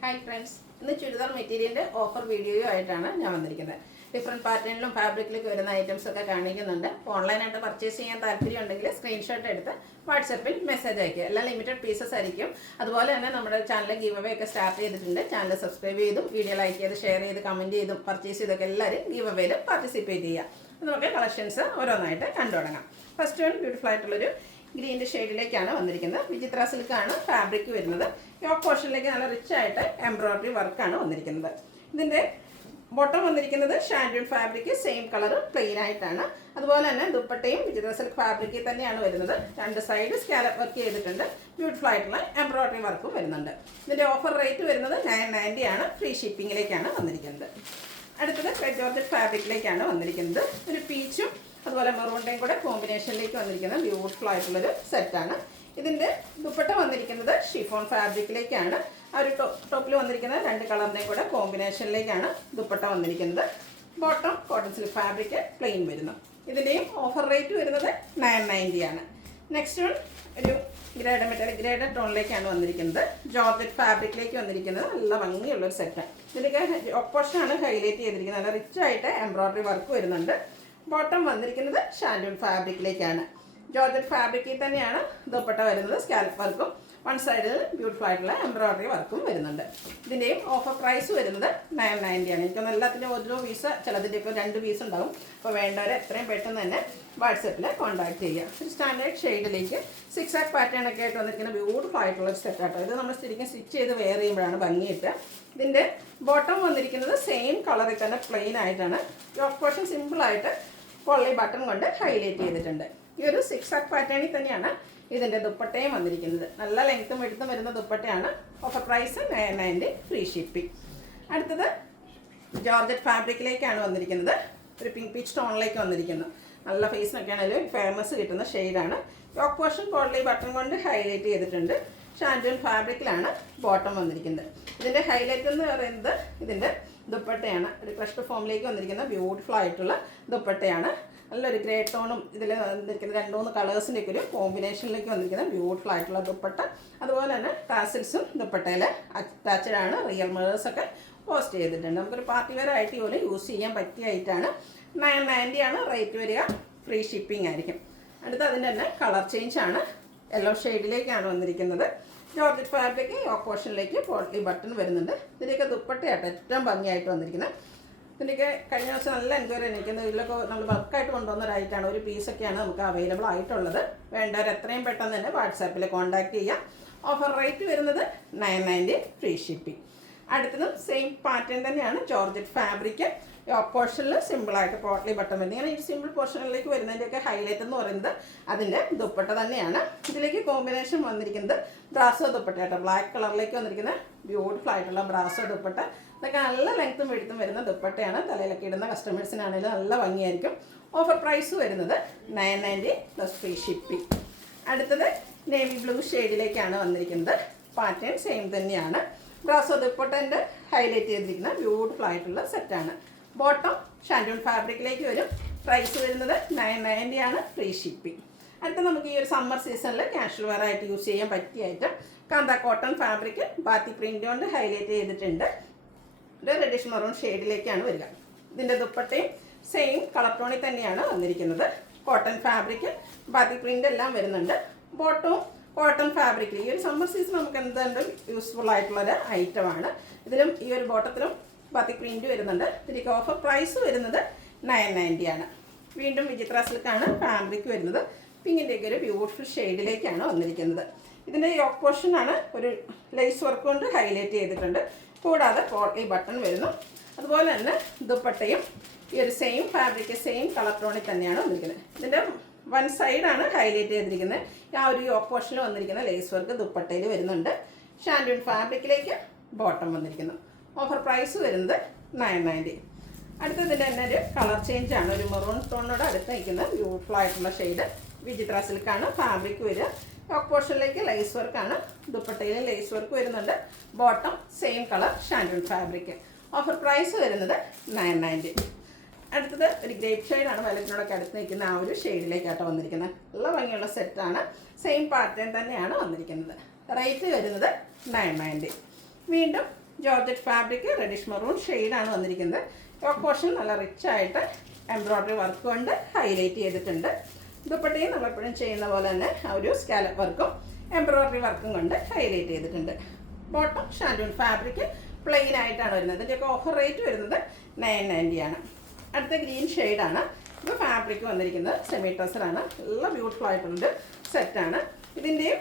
Hi friends, ഇന്ന് ചുരിദാർ മെറ്റീരിയലിൻ്റെ offer video ആയിട്ടാണ് ഞാൻ വന്നിരിക്കുന്നത്. ഡിഫറെൻറ്റ് പാറ്റേണിലും ഫാബ്രിക്കിലേക്ക് വരുന്ന ഐറ്റംസ് ഒക്കെ കാണിക്കുന്നുണ്ട്. ഓൺലൈനായിട്ട് പർച്ചേസ് ചെയ്യാൻ താല്പര്യം ഉണ്ടെങ്കിൽ സ്ക്രീൻഷോട്ട് എടുത്ത് വാട്സപ്പിൽ മെസ്സേജ് അയക്കുക. എല്ലാം ലിമിറ്റഡ് പീസസ് ആയിരിക്കും. അതുപോലെ തന്നെ നമ്മുടെ ചാനൽ ഗീവ് അവേ ഒക്കെ സ്റ്റാർട്ട് ചെയ്തിട്ടുണ്ട്. ചാനൽ സബ്സ്ക്രൈബ് ചെയ്തും വീഡിയോ ലൈക്ക് ചെയ്ത് ഷെയർ ചെയ്ത് കമൻറ്റ് ചെയ്തും പർച്ചേസ് ചെയ്തൊക്കെ എല്ലാവരും ഗീവ് അവയിൽ പാർട്ടിസിപ്പേറ്റ് ചെയ്യുക. നമുക്ക് കളക്ഷൻസ് ഓരോന്നായിട്ട് കണ്ടു തുടങ്ങാം. ഫസ്റ്റ് വൺ ബ്യൂട്ടിഫുൾ ആയിട്ടുള്ളൊരു ഗ്രീൻ്റെ ഷെയ്ഡിലേക്കാണ് വന്നിരിക്കുന്നത്. വിചിത്ര സിൽക്കാണ് ഫാബ്രിക് വരുന്നത്. യോക്ക് പോർഷനിലേക്ക് നല്ല റിച്ച് ആയിട്ട് എംബ്രോയിഡറി വർക്കാണ് വന്നിരിക്കുന്നത്. ഇതിൻ്റെ ബോട്ടം വന്നിരിക്കുന്നത് shantoon fabric, same colour plain ആയിട്ടാണ്. അതുപോലെ തന്നെ ദുപ്പട്ടയും വിചിത്ര സിൽക്ക് ഫാബ്രിക്കിൽ തന്നെയാണ് വരുന്നത്. രണ്ട് സൈഡ് സ്കാലപ്പ് വർക്ക് ചെയ്തിട്ടുണ്ട്. ബ്യൂട്ടിഫുൾ ആയിട്ടുള്ള എംബ്രോയിഡറി വർക്കും വരുന്നുണ്ട്. ഇതിൻ്റെ ഓഫർ റേറ്റ് വരുന്നത് 990 ആണ്. ഫ്രീ ഷിപ്പിങ്ങിലേക്കാണ് വന്നിരിക്കുന്നത്. അടുത്തത് റെഡ് ജോർജറ്റ് ഫാബ്രിക്കിലേക്കാണ് വന്നിരിക്കുന്നത്. ഒരു പീച്ചും അതുപോലെ മെറൂണിൻ്റെയും കൂടെ കോമ്പിനേഷനിലേക്ക് വന്നിരിക്കുന്ന ബ്യൂട്ടിഫുൾ ആയിട്ടുള്ളൊരു സെറ്റാണ്. ഇതിൻ്റെ ദുപ്പട്ട വന്നിരിക്കുന്നത് ഷിഫോൺ ഫാബ്രിക്കിലേക്കാണ്. ആ ഒരു ടോപ്പിൽ വന്നിരിക്കുന്ന രണ്ട് കളറിൻ്റെയും കൂടെ കോമ്പിനേഷനിലേക്കാണ് ദുപ്പട്ട വന്നിരിക്കുന്നത്. Bottom cotton silk fabric plain വരുന്നു. ഇതിൻ്റെയും ഓഫർ റേറ്റ് വരുന്നത് 990 ആണ്. നെക്സ്റ്റ് വൺ ഒരു ഗ്രേഡഡ് ടോണിലേക്കാണ് വന്നിരിക്കുന്നത്. ജോർജറ്റ് ഫാബ്രിക്കിലേക്ക് വന്നിരിക്കുന്നത് നല്ല ഭംഗിയുള്ളൊരു സെറ്റാണ്. ഇതിൻ്റെയൊക്കെ ഓപ്പോഷനാണ് ഹൈലൈറ്റ് ചെയ്തിരിക്കുന്നത്. നല്ല റിച്ച് ആയിട്ട് എംബ്രോയിഡറി വർക്ക് വരുന്നുണ്ട്. ബോട്ടം വന്നിരിക്കുന്നത് ഷാൻഡൂൺ ഫാബ്രിക്കിലേക്കാണ്. ജോർജറ്റ് ഫാബ്രിക്കിൽ തന്നെയാണ് ദുപ്പട്ട വരുന്നത്. സ്കാലപ്പ് വർക്കും വൺ സൈഡിൽ ബ്യൂട്ടിഫുൾ ആയിട്ടുള്ള എംബ്രോയിഡറി വർക്കും വരുന്നുണ്ട്. ഇതിൻ്റെയും ഓഫർ പ്രൈസ് വരുന്നത് 990 ആണ്. എനിക്കൊന്ന് എല്ലാത്തിൻ്റെ ഓരോ പീസ്, ചിലതിൻ്റെ ഇപ്പോൾ 2 പീസ് ഉണ്ടാകും. അപ്പോൾ വേണ്ടവരെ എത്രയും പെട്ടെന്ന് തന്നെ വാട്സപ്പിൽ കോൺടാക്ട് ചെയ്യുക. ഒരു സ്റ്റാൻഡേർഡ് ഷെയ്ഡിലേക്ക് സിക്സാക്ക് പാറ്റേൺ ഒക്കെ ആയിട്ട് വന്നിരിക്കുന്ന ബ്യൂട്ടിഫുൾ ആയിട്ടുള്ള ഒരു സെറ്റാട്ടോ. ഇത് നമ്മൾ ശരിക്കും സ്റ്റിച്ച് ചെയ്ത് വെയർ ചെയ്യുമ്പോഴാണ് ഭംഗിയിട്ട്. ഇതിൻ്റെ ബോട്ടം വന്നിരിക്കുന്നത് സെയിം കളറിൽ തന്നെ പ്ലെയിൻ ആയിട്ടാണ്. യോക്ക് പോർഷൻ സിമ്പിളായിട്ട് പൊള്ളി ബട്ടൺ കൊണ്ട് ഹൈലൈറ്റ് ചെയ്തിട്ടുണ്ട്. ഈ ഒരു സിക്സാക്ക് പാറ്റേണിൽ തന്നെയാണ് ഇതിൻ്റെ ദുപ്പട്ടയും വന്നിരിക്കുന്നത്. നല്ല ലെങ്ത്തും എടുത്തും വരുന്ന ദുപ്പട്ടയാണ്. Offer price 990, free shipping. അടുത്തത് ജോർജറ്റ് ഫാബ്രിക്കിലേക്കാണ് വന്നിരിക്കുന്നത്. ഒരു പിങ്ക് പീച്ച് ടോണിലേക്ക് വന്നിരിക്കുന്നു. നല്ല ഫേസിനൊക്കെയാണ് അതിൽ ഫേമസ് കിട്ടുന്ന ഷെയ്ഡാണ്. യോക്ക് പോർഷൻ പൊള്ളി ബട്ടൺ കൊണ്ട് ഹൈലൈറ്റ് ചെയ്തിട്ടുണ്ട്. ഷാൻഡൂൺ ഫാബ്രിക്കിലാണ് ബോട്ടം വന്നിരിക്കുന്നത്. ഇതിൻ്റെ ഹൈലൈറ്റ് എന്ന് പറയുന്നത് ഇതിൻ്റെ ദുപ്പട്ടയാണ്. ഒരു ക്രഷ്ഡ് ഫോമിലേക്ക് വന്നിരിക്കുന്ന ബ്യൂട്ടിഫുൾ ആയിട്ടുള്ള ദുപ്പട്ടയാണ്. നല്ലൊരു ഗ്രേ ടോണും ഇതിൽ വന്നിരിക്കുന്ന 2-3 കളേഴ്സിൻ്റെ ഒക്കെ ഒരു കോമ്പിനേഷനിലേക്ക് വന്നിരിക്കുന്ന ബ്യൂട്ടിഫുൾ ആയിട്ടുള്ള ദുപ്പട്ട. അതുപോലെ തന്നെ ടാസിൽസും ദുപ്പട്ടയിൽ അറ്റാച്ച്ഡ് ആണ്. റിയൽ മിറേഴ്സൊക്കെ പോസ്റ്റ് ചെയ്തിട്ടുണ്ട്. നമുക്കൊരു പാർട്ടി വെയർ ആയിട്ട് പോലും യൂസ് ചെയ്യാൻ പറ്റിയ ഐറ്റാണ്. 990 ആണ് റേറ്റ് വരിക. ഫ്രീ ഷിപ്പിംഗ് ആയിരിക്കും. അടുത്ത അതിൻ്റെ തന്നെ കളർ ചേഞ്ച് ആണ്. യെല്ലോ ഷെയ്ഡിലേക്കാണ് വന്നിരിക്കുന്നത്. ജോർജറ്റ് ഫാബ്രിക് യോക്ക് പോർഷനിലേക്ക് പോട്ട്ലി ബട്ടൺ വരുന്നുണ്ട്. ഇതിൻ്റെയൊക്കെ ദുപ്പട്ടയായിട്ട് ഏറ്റവും ഭംഗിയായിട്ട് വന്നിരിക്കുന്നത്. ഇതിൻ്റെയൊക്കെ കഴിഞ്ഞ ദിവസം നല്ല എൻക്വയറി നിൽക്കുന്നത്. ഇതിലൊക്കെ നമ്മൾ ബൾക്കായിട്ട് കൊണ്ടുവന്ന ഒരു ഐറ്റാണ്. ഒരു പീസൊക്കെയാണ് നമുക്ക് അവൈലബിൾ ആയിട്ടുള്ളത്. വേണ്ടവർ എത്രയും പെട്ടെന്ന് തന്നെ വാട്സാപ്പിൽ കോൺടാക്ട് ചെയ്യാം. ഓഫർ റേറ്റ് വരുന്നത് 990, ഫ്രീ ഷിപ്പിംഗ്. അടുത്തതും സെയിം പാറ്റേൺ തന്നെയാണ്. ജോർജറ്റ് ഫാബ്രിക് യോക്ക് പോർഷനിൽ സിമ്പിളായിട്ട് പോട്ട്ലി ബട്ടൺ വരുന്നത്. ഇങ്ങനെ ഈ സിമ്പിൾ പോർഷനിലേക്ക് വരുന്നതിൻ്റെയൊക്കെ ഹൈലൈറ്റ് എന്ന് പറയുന്നത് അതിൻ്റെ ദുപ്പട്ട തന്നെയാണ്. ഇതിലേക്ക് കോമ്പിനേഷൻ വന്നിരിക്കുന്നത് ബ്രാസോ ദുപ്പട്ടയായിട്ട് ബ്ലാക്ക് കളറിലേക്ക് വന്നിരിക്കുന്ന ബ്യൂട്ടിഫുൾ ആയിട്ടുള്ള ബ്രാസോ ദുപ്പട്ട. ഇതൊക്കെ നല്ല ലെങ്ത്തും വെടുത്തും വരുന്ന ദുപ്പട്ടയാണ്. തലയിലൊക്കെ ഇടുന്ന കസ്റ്റമേഴ്സിനാണെങ്കിലും നല്ല ഭംഗിയായിരിക്കും. ഓഫർ പ്രൈസ് വരുന്നത് 990 പ്ലസ് ഫ്രീ ഷിപ്പിംഗ്. അടുത്തത് നേവി ബ്ലൂ ഷെയ്ഡിലേക്കാണ് വന്നിരിക്കുന്നത്. പാറ്റേൺ സെയിം തന്നെയാണ്. ബ്രാസോ ദുപ്പട്ടൻ്റെ ഹൈലൈറ്റ് ചെയ്തിരിക്കുന്ന ബ്യൂട്ടിഫുൾ ആയിട്ടുള്ള സെറ്റാണ്. ബോട്ടം ഷാൻഡൂൺ ഫാബ്രിക്കിലേക്ക് വരും. പ്രൈസ് വരുന്നത് 990 ആണ്, ഫ്രീ ഷിപ്പിംഗ്. അടുത്ത നമുക്ക് ഈ ഒരു സമ്മർ സീസണിൽ കാഷ്വൽ വെയർ ആയിട്ട് യൂസ് ചെയ്യാൻ പറ്റിയ ഐറ്റം കാന്ത കോട്ടൺ ഫാബ്രിക് ബാത്തി പ്രിൻ്റ് കൊണ്ട് ഹൈലൈറ്റ് ചെയ്തിട്ടുണ്ട്. ഒരു റെഡിഷ് മെറൂൺ ഷെയ്ഡിലേക്കാണ് വരിക. ഇതിൻ്റെ ദുപ്പട്ടയും സെയിം കളർ ടോണിൽ തന്നെയാണ് വന്നിരിക്കുന്നത്. കോട്ടൺ ഫാബ്രിക് ബാത്തി പ്രിൻ്റ് എല്ലാം വരുന്നുണ്ട്. ബോട്ടവും കോട്ടൺ ഫാബ്രിക്കിൽ ഈ ഒരു സമ്മർ സീസൺ നമുക്ക് എന്തുകൊണ്ടും യൂസ്ഫുൾ ആയിട്ടുള്ളൊരു ഐറ്റമാണ്. ഇതിലും ഈ ഒരു ബോട്ടത്തിലും ബാത്തിക് പ്രിൻ്റ് വരുന്നുണ്ട്. ഇതിലേക്ക് ഓഫർ പ്രൈസ് വരുന്നത് 990 ആണ്. വീണ്ടും വിചിത്ര സിൽക്കാണ് ഫാബ്രിക് വരുന്നത്. പിങ്കിൻ്റെയൊക്കെ ഒരു ബ്യൂട്ടിഫുൾ ഷെയ്ഡിലേക്കാണ് വന്നിരിക്കുന്നത്. ഇതിൻ്റെ യോക്ക് പോർഷനാണ് ഒരു ലേസ് വർക്ക് കൊണ്ട് ഹൈലൈറ്റ് ചെയ്തിട്ടുണ്ട്. കൂടാതെ പോട്ട്ലി ബട്ടൺ വരുന്നു. അതുപോലെ തന്നെ ദുപ്പട്ടയും ഈ ഒരു സെയിം ഫാബ്രിക് സെയിം കളർ ടോണിൽ തന്നെയാണ് വന്നിരിക്കുന്നത്. ഇതിൻ്റെ വൺ സൈഡാണ് ഹൈലൈറ്റ് ചെയ്തിരിക്കുന്നത്. ആ ഒരു യോക്ക് പോർഷനിൽ വന്നിരിക്കുന്ന ലേസ് വർക്ക് ദുപ്പട്ടയിൽ വരുന്നുണ്ട്. ഷാൻഡൂൺ ഫാബ്രിക്കിലേക്ക് ബോട്ടം വന്നിരിക്കുന്നു. ഓഫർ പ്രൈസ് വരുന്നത് 990. അടുത്തതിൻ്റെ തന്നെ ഒരു കളർ ചേഞ്ച് ആണ്. ഒരു മെറൂൺ ടോണിനോട് അടുത്ത് നിൽക്കുന്ന ബ്യൂട്ടിഫുൾ ആയിട്ടുള്ള ഷെയ്ഡ് വിചിത്ര സിൽക്കാണ് ഫാബ്രിക് വരിക. യോക്ക് പോർഷനിലേക്ക് ലേസ് വർക്കാണ്. ദുപ്പട്ടയിലും ലേസ് വർക്ക് വരുന്നുണ്ട്. Bottom same colour shantoon fabric. Offer price വരുന്നത് 990. അടുത്തത് ഒരു ഗ്രേപ്പ് ഷെയ്ഡാണ്. വയലറ്റിനോടൊക്കെ അടുത്ത് നിൽക്കുന്ന ആ ഒരു ഷെയ്ഡിലേക്കാട്ടോ വന്നിരിക്കുന്നത്. നല്ല ഭംഗിയുള്ള സെറ്റാണ്. സെയിം പാറ്റേൺ തന്നെയാണ് വന്നിരിക്കുന്നത്. റേറ്റ് വരുന്നത് 990. വീണ്ടും ജോർജറ്റ് ഫാബ്രിക് റെഡിഷ് മെറൂൺ ഷെയ്ഡാണ് വന്നിരിക്കുന്നത്. യോക്ക് പോർഷൻ നല്ല റിച്ച് ആയിട്ട് എംബ്രോയ്ഡറി വർക്ക് കൊണ്ട് ഹൈലൈറ്റ് ചെയ്തിട്ടുണ്ട്. ദുപ്പട്ടയും നമ്മളെപ്പോഴും ചെയ്യുന്ന പോലെ തന്നെ ആ ഒരു സ്കാലപ്പ് വർക്കും എംബ്രോയ്ഡറി വർക്കും കൊണ്ട് ഹൈലൈറ്റ് ചെയ്തിട്ടുണ്ട്. ബോട്ടം ഷാൻഡൂൺ ഫാബ്രിക് പ്ലെയിൻ ആയിട്ടാണ് വരുന്നത്. ഇതിൻ്റെയൊക്കെ ഓഫർ റേറ്റ് വരുന്നത് 990 ആണ്. അടുത്ത ഗ്രീൻ ഷെയ്ഡാണ്. ഇത് ഫാബ്രിക് വന്നിരിക്കുന്നത് സെമി ടസറാണ്. നല്ല ബ്യൂട്ടിഫുൾ ആയിട്ടുള്ളൊരു സെറ്റാണ്. ഇതിൻ്റെയും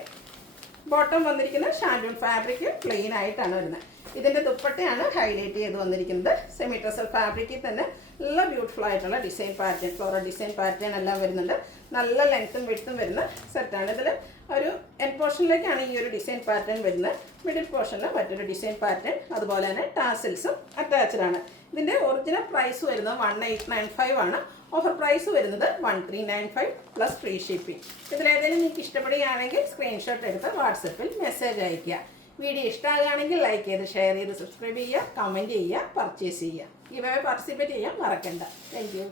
ബോട്ടം വന്നിരിക്കുന്നത് ഷാൻഡൂൺ ഫാബ്രിക് പ്ലെയിൻ ആയിട്ടാണ് വരുന്നത്. ഇതിൻ്റെ ദുപ്പട്ടയാണ് ഹൈലൈറ്റ് ചെയ്ത് വന്നിരിക്കുന്നത്. സെമി ടസർ ഫാബ്രിക്കിൽ തന്നെ നല്ല ബ്യൂട്ടിഫുൾ ആയിട്ടുള്ള design pattern, floral design pattern എല്ലാം വരുന്നുണ്ട്. നല്ല ലെങ്ത്തും വിഡ്ത്തും വരുന്ന സെറ്റാണ്. ഇതിൽ ഒരു എൻ പോർഷനിലേക്കാണ് ഈ ഒരു ഡിസൈൻ പാറ്റേൺ വരുന്നത്. മിഡിൽ പോർഷനിൽ മറ്റൊരു ഡിസൈൻ പാറ്റേൺ, അതുപോലെ തന്നെ ടാസിൽസും അറ്റാച്ച്ഡ് ആണ്. ഇതിൻ്റെ ഒറിജിനൽ പ്രൈസ് വരുന്നത് 1895 ആണ്. ഓഫർ പ്രൈസ് വരുന്നത് 1395 പ്ലസ് ഫ്രീ ഷിപ്പിംഗ്. ഇതിലേതെങ്കിലും നിങ്ങൾക്ക് ഇഷ്ടപ്പെടുകയാണെങ്കിൽ സ്ക്രീൻഷോട്ട് എടുത്ത് വാട്സപ്പിൽ മെസ്സേജ് അയയ്ക്കുക. വീഡിയോ ഇഷ്ടമാകുകയാണെങ്കിൽ ലൈക്ക് ചെയ്ത് ഷെയർ ചെയ്ത് സബ്സ്ക്രൈബ് ചെയ്യുക, കമൻറ്റ് ചെയ്യുക, പർച്ചേസ് ചെയ്യുക. ഇവയെ പാർട്ടിസിപ്പേറ്റ് ചെയ്യാൻ മറക്കണ്ട. Thank you.